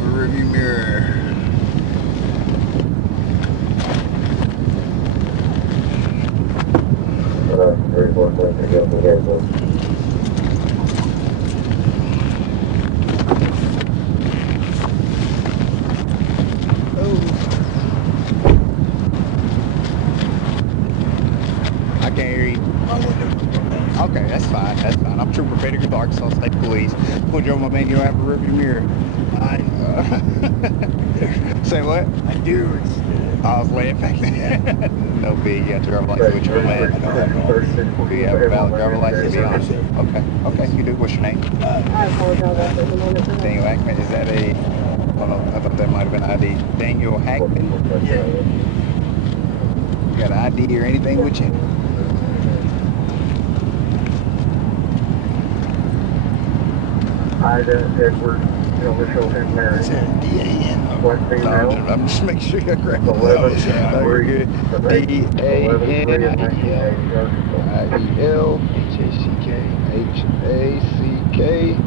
have a rearview mirror. I can't hear you. Okay, that's fine. That's fine. I'm Trooper Pettigrew, Arkansas State Police. What drove my man? You don't have a rearview mirror. Say what? I do. I was laying back there. No big. You got your driver license with your man. Do you have a valid driver license? Be honest. Okay. Okay. You do. What's your name? Daniel Hackman. Is that a? Oh no, I thought that might have been ID. Daniel Hackman. Yeah. You got an ID or anything with you? Ida Edward Mitchell and Mary. Is that a D-A-N? One female. I'm just making sure you got correct. 11. No, you're good. D-A-N-I-E-L H-A-C-K-M-A-N.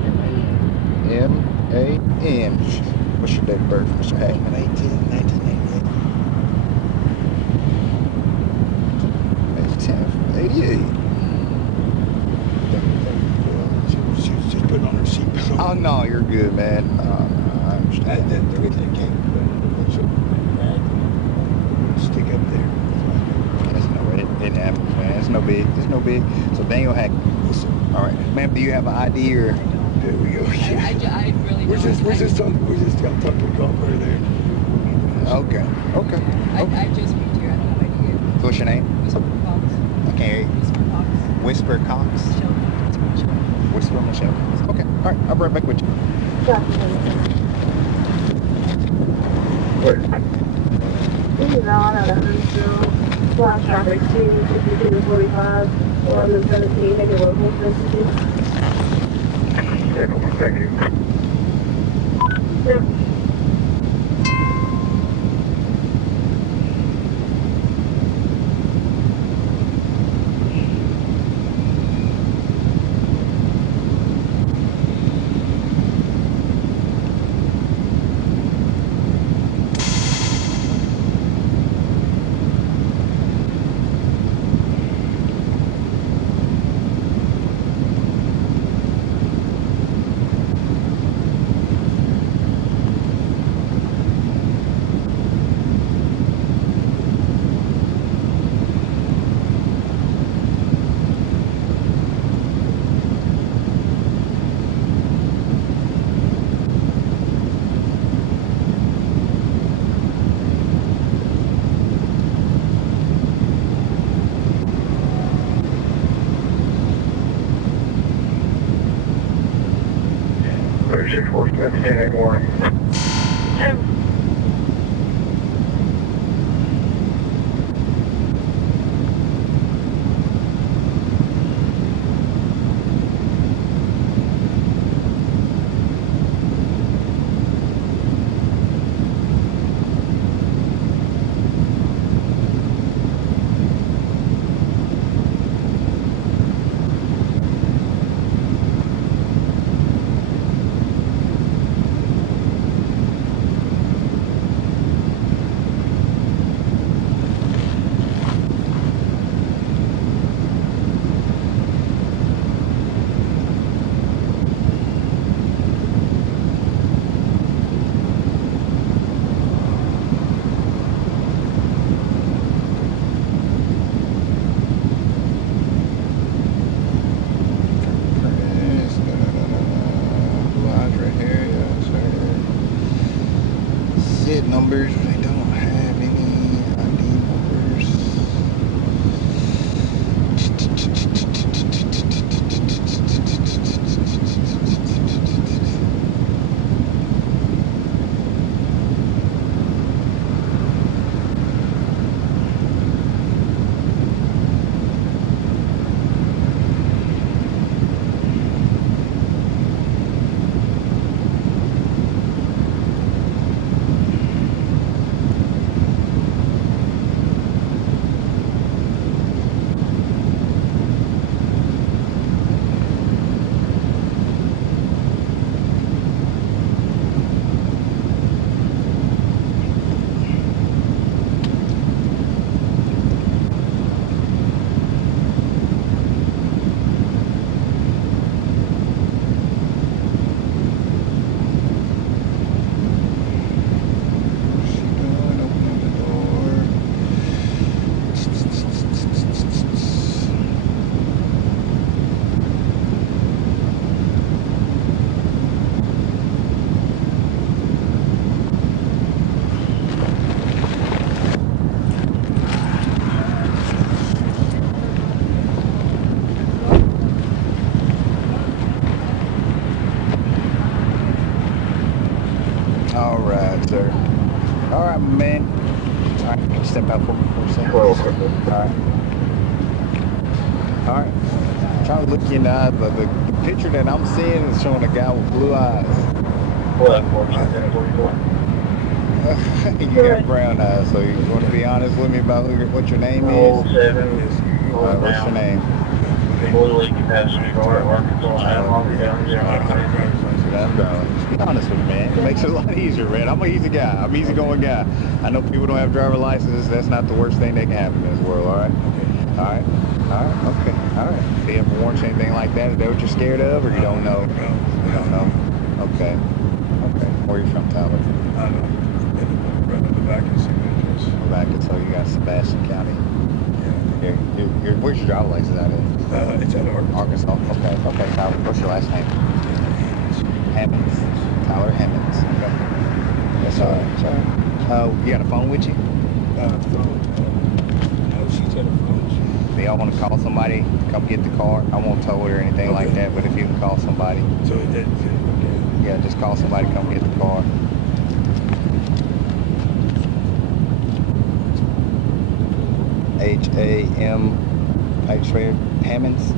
What's your date of birth, Mr. Hackman? 1988. She was just putting on her seatbelt. Oh no, you're good, man. No, I understand. The reason it came, stick up there. That's no way. It happens, man. It's no big. It's no big. So Daniel Hackman. All right, ma'am. Do you have an ID or? There we go. I really We're just got to talk to the golf player there. Okay. Okay. I just moved here. I don't have idea. So what's your name? Whisper Fox. I can't hear you. Whisper Fox. Whisper Cox. Michelle. It's Michelle. Whisper Michelle. Okay. All right. I'll be right back with you. This is on at Huntsville. Flash traffic 252-45, 1117, negative local sensitive. Thank you. Yep. Numbers, they don't have any ID numbers. All right, sir. All right, man. All right, can you step out for me for a second? 12. All right. All right. I'm trying to look you in the eyes, but the picture that I'm seeing is showing a guy with blue eyes. 12, 1044. You got brown eyes, so you want to be honest with me about what your name is? 7. What's your name? Blue League passenger car, Arkansas, Analog, down 0. Just be honest with me, man. It makes it a lot easier, man. I'm an easy guy. I'm an easygoing guy. I know people don't have driver licenses. That's not the worst thing that can happen in this world, all right? All right? All right, okay, all right. Do you have warrants or anything like that? Is that what you're scared of, or you don't know? You don't know? Okay. Okay. Where are you from, Tyler? Back so you got Sebastian County. Where's your driver license out in? It's at Arkansas. Okay, okay, Tyler. What's your last name? Hammonds. Tyler Hammonds. Okay. That's all right. You got a phone with you? She's at a phone. Do y'all want to call somebody to come get the car? I won't tow it or anything like that, but if you can call somebody. So that's it. Yeah, just call somebody to come get the car. H-A-M, X-ray Hammonds?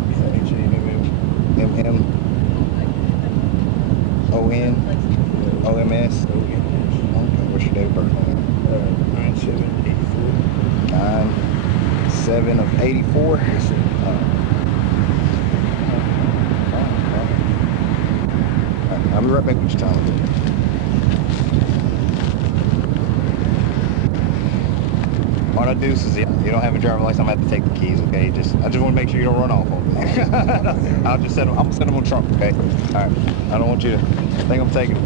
M-M, O-N, O-M-S? Okay, what's your date of birth? 9784. 9/7 of 84? Yes, sir. I'll be right back with you, Tyler. What I do is, you don't have a driver's license, I'm gonna have to take the keys, okay? I just want to make sure you don't run off on me. I'm gonna send them on the trunk, okay? All right. I don't want you to think I'm taking them.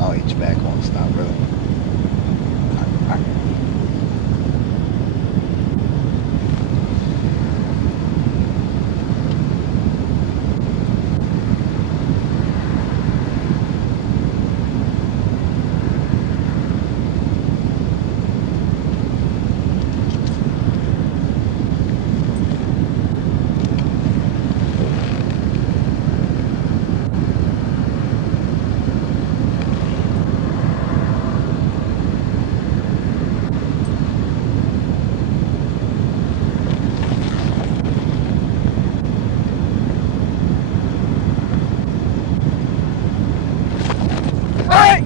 I'll hit you back on stop, brother. All right.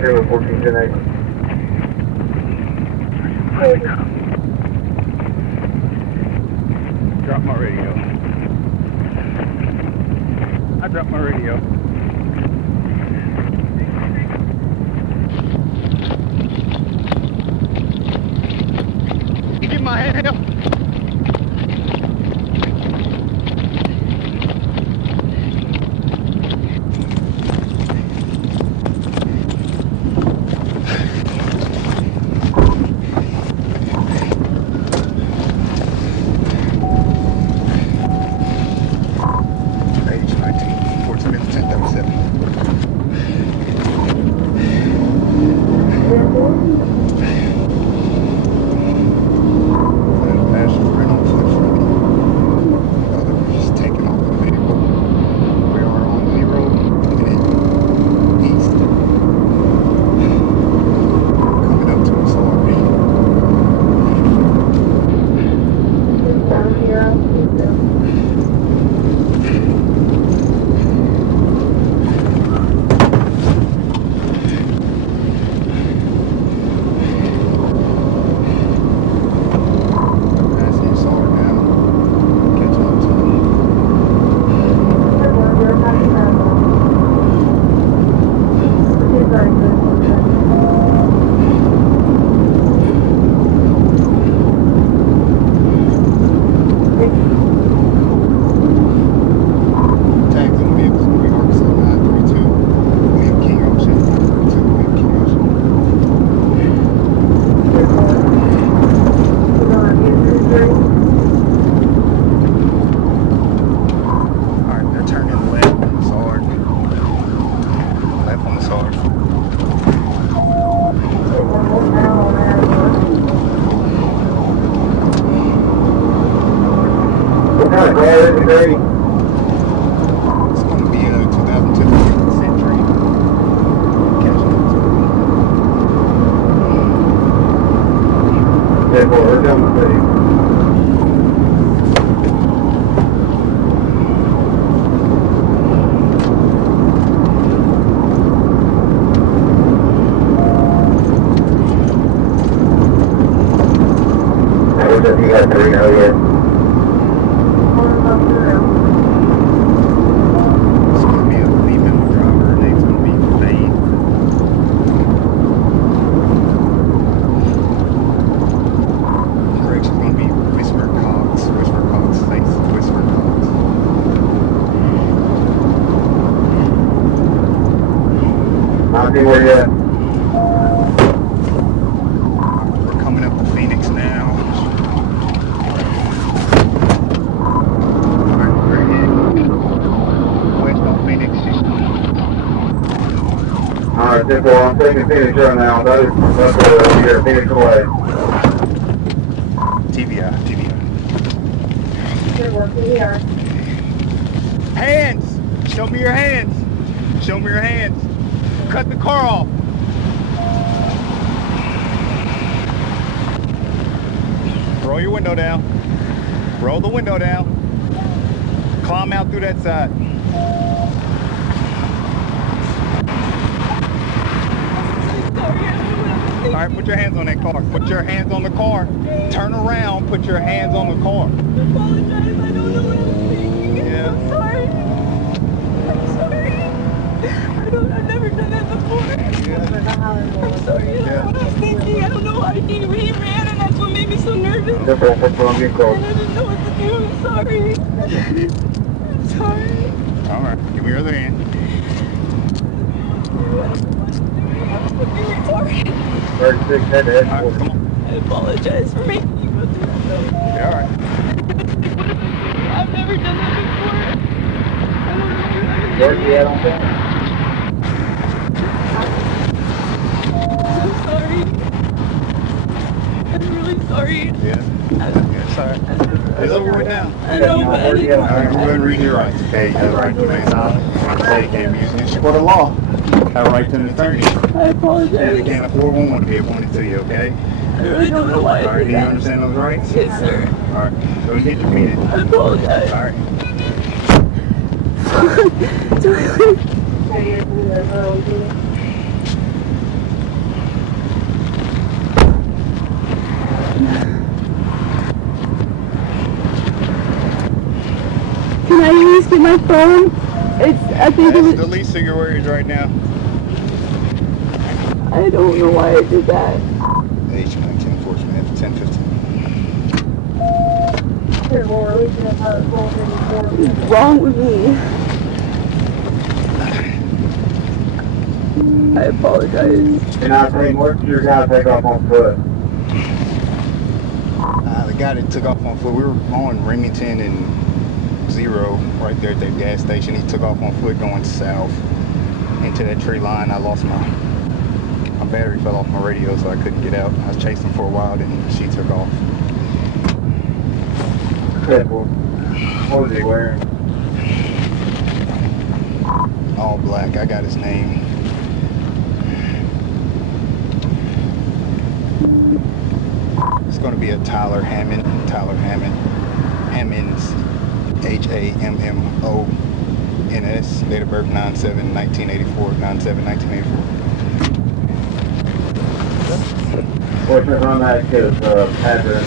Zero 14 10 Drop my radio. I dropped my radio. You give my hand help? Grady. It's going to be a 2002 Century. Yeah, boy, we're down the city. You got 3 now yet? It's going to be a female driver. Her name's going to be Faye. Correction's going to be Whisper Cox. Whisper Cox. Faith Whisper Cox. I'll see where you at. We're coming up to Phoenix now. Alright, simple. I'm taking Phoenix right now. That's here, Phoenix away. TVI. You're working here. Hands! Show me your hands! Show me your hands! Cut the car off! Roll your window down. Roll the window down. Climb out through that side. All right, put your hands on that car. Put your hands on the car. Turn around, put your hands on the car. I apologize. I don't know what I was thinking. Yeah. I'm sorry. I'm sorry. I've never done that before. I'm sorry. I don't know what I was thinking. I don't know why he ran, and that's what made me so nervous. Simple, I'm getting close. And I didn't know what to do. I'm sorry. I'm sorry. All right, give me your other hand. I'm retarded. 36, head to All right, head. come on. I apologize for making you go through that. Yeah, all right. I've never done that before. I don't know what I'm Where's doing. he at on that? I'm sorry. I'm really sorry. Yeah. Sorry. It's over with now. I know, but I didn't All right, go ahead and read your rights. Okay, you have the right to remain silent. Say you can't be used against you for the law. Have a right to an attorney. I And you apologize. can't afford one to be appointed to you, okay? I really don't know why All I right, did do you that. understand those rights? Yes, sir. All right, so you get defeated. I apologize. All right. Can I use my phone? I think That's the least of your worries right now. I don't know why I did that. H19 enforcement, 1015. What's wrong with me? I apologize. And I think what's your guy take off on foot? The guy that took off on foot, we were on Remington and Zero right there at that gas station. He took off on foot going south into that tree line. I lost my battery, fell off my radio, so I couldn't get out. I was chasing him for a while, then she took off. Simple. What was he wearing? All black. I got his name. It's going to be a Tyler Hammond. Tyler Hammond. Hammonds. H-A-M-M-O-N-S. Date of birth 9/7/1984. 9/7/1984. What's your on that kid's address?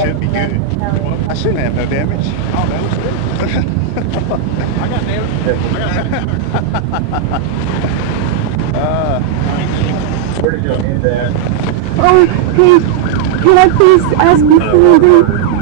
Should be good. I shouldn't have no damage. Oh, that was good. I got damage. Where did you end that? Oh, please, can I please ask you something?